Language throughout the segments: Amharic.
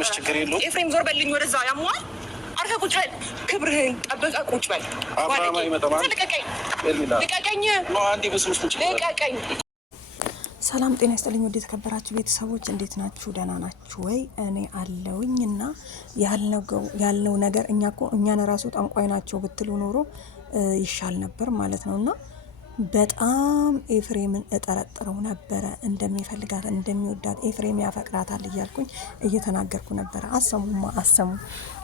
مش ችግር የለውም። ኤፍሬም ዞር በልኝ ወደዛ ያሟል። አርፈህ ቁጭ በል። ክብርህን ጠብቀህ ቁጭ በል። ሰላም ጤና ይስጥልኝ። ወደ ተከበራችሁ ቤተሰቦች እንዴት ናችሁ? ደህና ናችሁ ወይ? እኔ አለውኝና ያልነው ነገር እኛን ራሱ ጠንቋይ ናቸው ብትሉ ኖሮ ይሻል ነበር ማለት ነውና በጣም ኤፍሬምን እጠረጥረው ነበረ። እንደሚፈልጋት እንደሚወዳት ኤፍሬም ያፈቅራታል እያልኩኝ እየተናገርኩ ነበረ። አሰሙ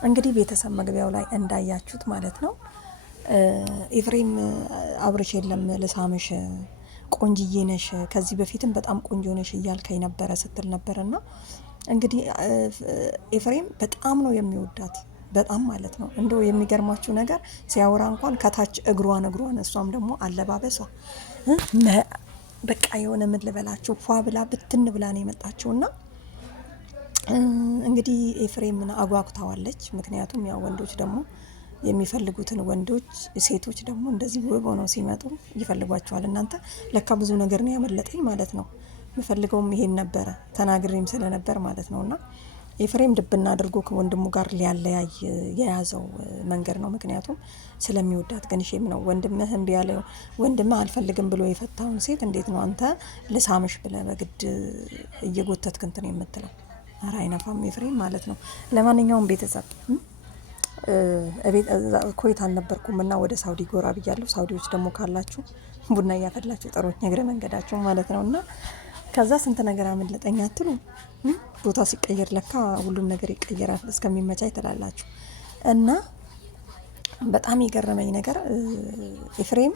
እንግዲህ ቤተሰብ መግቢያው ላይ እንዳያችሁት ማለት ነው። ኤፍሬም አብርሽ የለም ልሳምሽ፣ ቆንጅዬ ነሽ፣ ከዚህ በፊትም በጣም ቆንጆ ነሽ እያልከኝ ነበረ ስትል ነበርና እንግዲህ ኤፍሬም በጣም ነው የሚወዳት በጣም ማለት ነው። እንደው የሚገርማችሁ ነገር ሲያወራ እንኳን ከታች እግሯን እሷም ደግሞ አለባበሷ በቃ የሆነ ምን ልበላችሁ ፏ ብላ ብትን ብላ ነው የመጣችውና እንግዲህ ኤፍሬምን አጓጉታዋለች። ምክንያቱም ያው ወንዶች ደግሞ የሚፈልጉትን ወንዶች ሴቶች ደግሞ እንደዚህ ውብ ሆነው ሲመጡ ይፈልጓቸዋል። እናንተ ለካ ብዙ ነገር ነው ያመለጠኝ ማለት ነው። የምፈልገውም ይሄን ነበረ ተናግሬም ስለነበር ማለት ነውና ኤፍሬም ድብና አድርጎ ከወንድሙ ጋር ሊያለያይ የያዘው መንገድ ነው። ምክንያቱም ስለሚወዳት ግን ሼም ነው። ወንድምህ እምቢ ያለው ወንድምህ አልፈልግም ብሎ የፈታውን ሴት እንዴት ነው አንተ ልሳምሽ ብለህ በግድ እየጎተትክ እንትን የምትለው? ኧረ አይነፋም ኤፍሬም ማለት ነው። ለማንኛውም ቤተሰብ ኮይት አልነበርኩም እና ወደ ሳውዲ ጎራ ብያለሁ። ሳውዲዎች ደግሞ ካላችሁ ቡና እያፈላችሁ ጥሩኝ እግረ መንገዳችሁ ማለት ነው። እና ከዛ ስንት ነገር አመለጠኝ አትሉ? ቦታ ሲቀየር ለካ ሁሉም ነገር ይቀየራል እስከሚመቻኝ ትላላችሁ። እና በጣም የገረመኝ ነገር ኤፍሬም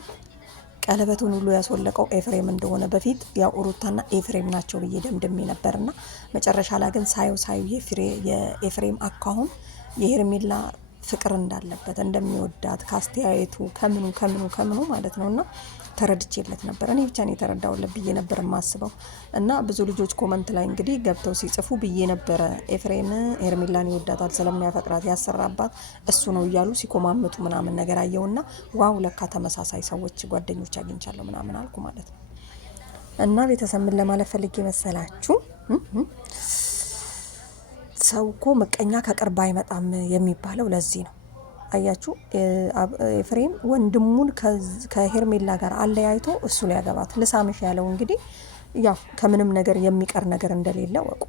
ቀለበቱን ሁሉ ያስወለቀው ኤፍሬም እንደሆነ በፊት ያው ሩታና ኤፍሬም ናቸው ብዬ ደምድሜ ነበርና መጨረሻ ላይ ግን ሳዩ የኤፍሬም አካሁን የሄርሜላ ፍቅር እንዳለበት እንደሚወዳት ካስተያየቱ ከምኑ ማለት ነውና ተረድቼለት ነበር። እኔ ብቻ ነው የተረዳውለት ብዬ ነበር የማስበው። እና ብዙ ልጆች ኮመንት ላይ እንግዲህ ገብተው ሲጽፉ ብዬ ነበረ ኤፍሬም ሄርሜላን ይወዳታል ስለሚያፈቅራት ያሰራባት እሱ ነው እያሉ ሲኮማመቱ ምናምን ነገር አየውና ዋው ለካ ተመሳሳይ ሰዎች ጓደኞች አግኝቻለሁ ምናምን አልኩ ማለት ነው። እና ቤተሰብ ምን ለማለት ፈልጌ መሰላችሁ? ሰው እኮ ምቀኛ ከቅርብ አይመጣም የሚባለው ለዚህ ነው። አያችሁ ኤፍሬም ወንድሙን ከሄርሜላ ጋር አለያይቶ እሱ ሊያገባት ልሳምሽ ያለው እንግዲህ ያው ከምንም ነገር የሚቀር ነገር እንደሌለ ወቁ።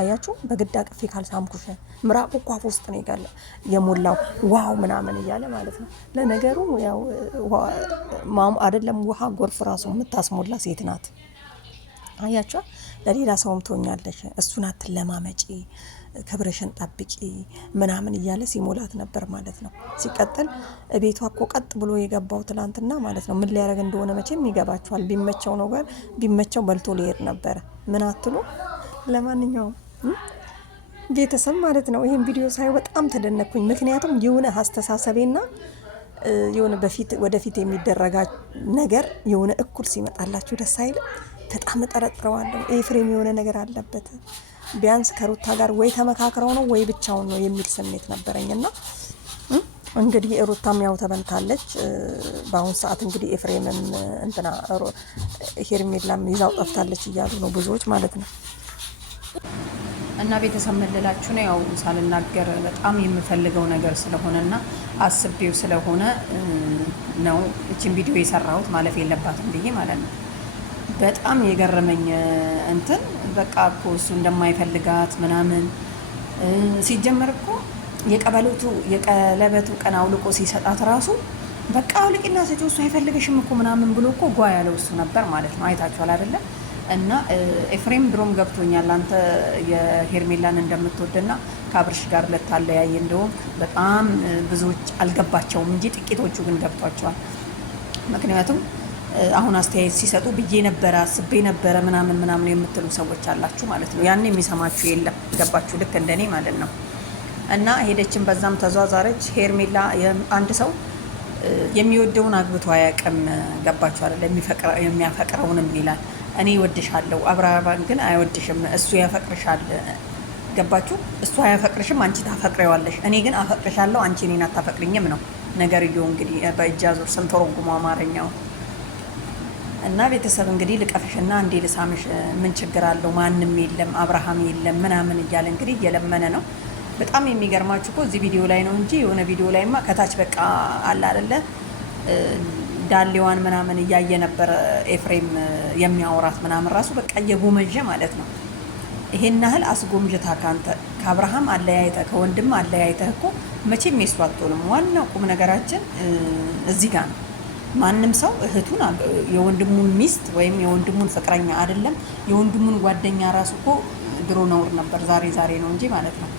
አያችሁ በግድ አቅፌ ካልሳምኩሽ ምራቁ ቋፍ ውስጥ ነው ይጋለ የሞላው ዋው ምናምን እያለ ማለት ነው። ለነገሩ ያው አይደለም ውሃ ጎርፍ ራሱ የምታስሞላ ሴት ናት። አያችሁ ለሌላ ሰውም ትሆኛለሽ፣ እሱን አትለማመጪ፣ ክብርሽን ጠብቂ ምናምን እያለ ሲሞላት ነበር ማለት ነው። ሲቀጥል ቤቷ እኮ ቀጥ ብሎ የገባው ትላንትና ማለት ነው። ምን ሊያደርግ እንደሆነ መቼም ይገባችኋል። ቢመቸው ነው ቢመቸው በልቶ ሊሄድ ነበረ። ምን አትሉ? ለማንኛውም ቤተሰብ ማለት ነው ይሄን ቪዲዮ ሳይ በጣም ተደነኩኝ። ምክንያቱም የሆነ አስተሳሰቤና የሆነ ወደፊት የሚደረጋ ነገር የሆነ እኩል ሲመጣላችሁ ደስ አይልም? በጣም እጠረጥረዋለሁ ኤፍሬም የሆነ ነገር አለበት። ቢያንስ ከሩታ ጋር ወይ ተመካክረው ነው ወይ ብቻውን ነው የሚል ስሜት ነበረኝና እንግዲህ ሩታም ያው ተበልታለች። በአሁን ሰዓት እንግዲህ ኤፍሬምም እንትና ሄርሜላም ይዛው ጠፍታለች እያሉ ነው ብዙዎች ማለት ነው። እና ቤተሰብ መለላችሁ ነው ያው ሳልናገር በጣም የምፈልገው ነገር ስለሆነና አስቤው ስለሆነ ነው እቺን ቪዲዮ የሰራሁት ማለፍ የለባትም ብዬ ማለት ነው። በጣም የገረመኝ እንትን በቃ እኮ እሱ እንደማይፈልጋት ምናምን ሲጀመር እኮ የቀለበቱ ቀን አውልቆ ሲሰጣት ራሱ በቃ አውልቂና ስጪው እሱ አይፈልግሽም እኮ ምናምን ብሎ እኮ ጓ ያለው እሱ ነበር ማለት ነው። አይታችኋል አይደለ? እና ኤፍሬም ድሮም ገብቶኛል አንተ የሄርሜላን እንደምትወድና ከአብርሽ ጋር ልታለያይ እንደሆንክ በጣም ብዙዎች አልገባቸውም እንጂ ጥቂቶቹ ግን ገብቷቸዋል። ምክንያቱም አሁን አስተያየት ሲሰጡ ብዬ ነበረ አስቤ ነበረ ምናምን የምትሉ ሰዎች አላችሁ ማለት ነው። ያን የሚሰማችሁ የለም። ገባችሁ? ልክ እንደኔ ማለት ነው። እና ሄደችን በዛም ተዟዛረች ሄርሜላ። አንድ ሰው የሚወደውን አግብቶ አያውቅም። ገባችሁ አይደል? የሚያፈቅረውንም ይላል እኔ እወድሻለሁ፣ አብርሃም ግን አይወድሽም፣ እሱ ያፈቅርሻል። ገባችሁ? እሱ አያፈቅርሽም፣ አንቺ ታፈቅሪዋለሽ። እኔ ግን አፈቅርሻለሁ፣ አንቺ እኔን አታፈቅሪኝም ነው ነገርየው። እንግዲህ በእጅ አዙር ስንተረጉመው አማርኛው እና ቤተሰብ እንግዲህ ልቀፍሽና እንዴ ልሳምሽ ምን ችግር አለው? ማንም የለም አብርሃም የለም ምናምን እያለ እንግዲህ እየለመነ ነው። በጣም የሚገርማችሁ እኮ እዚህ ቪዲዮ ላይ ነው እንጂ የሆነ ቪዲዮ ላይማ ከታች በቃ አለ አይደለ ዳሌዋን ምናምን እያየ ነበር ኤፍሬም የሚያወራት ምናምን ራሱ በቃ እየጎመጀ ማለት ነው። ይሄን ያህል አስጎምጅታ ካንተ ከአብርሃም አለያይተህ ከወንድም አለያይተህ እኮ መቼም የሱ አትሆንም። ዋናው ቁም ነገራችን እዚህ ጋር ነው። ማንም ሰው እህቱን የወንድሙን ሚስት ወይም የወንድሙን ፍቅረኛ አይደለም የወንድሙን ጓደኛ ራሱ እኮ ድሮ ነውር ነበር፣ ዛሬ ነው እንጂ ማለት ነው።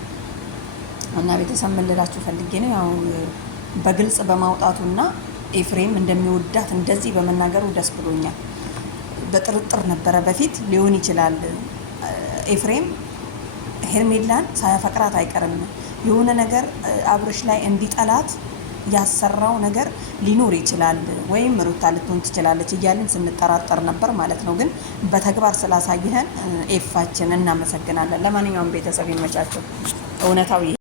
እና ቤተሰብ ምን ልላችሁ ፈልጌ ነው ያው በግልጽ በማውጣቱና ኤፍሬም እንደሚወዳት እንደዚህ በመናገሩ ደስ ብሎኛል። በጥርጥር ነበረ በፊት ሊሆን ይችላል ኤፍሬም ሄርሜላን ሳያፈቅራት አይቀርም። የሆነ ነገር አብርሽ ላይ እንዲጠላት ያሰራው ነገር ሊኖር ይችላል፣ ወይም ሩታ ልትሆን ትችላለች እያልን ስንጠራጠር ነበር ማለት ነው። ግን በተግባር ስላሳየህን ኤፋችን እናመሰግናለን። ለማንኛውም ቤተሰብ ይመቻቸው። እውነታው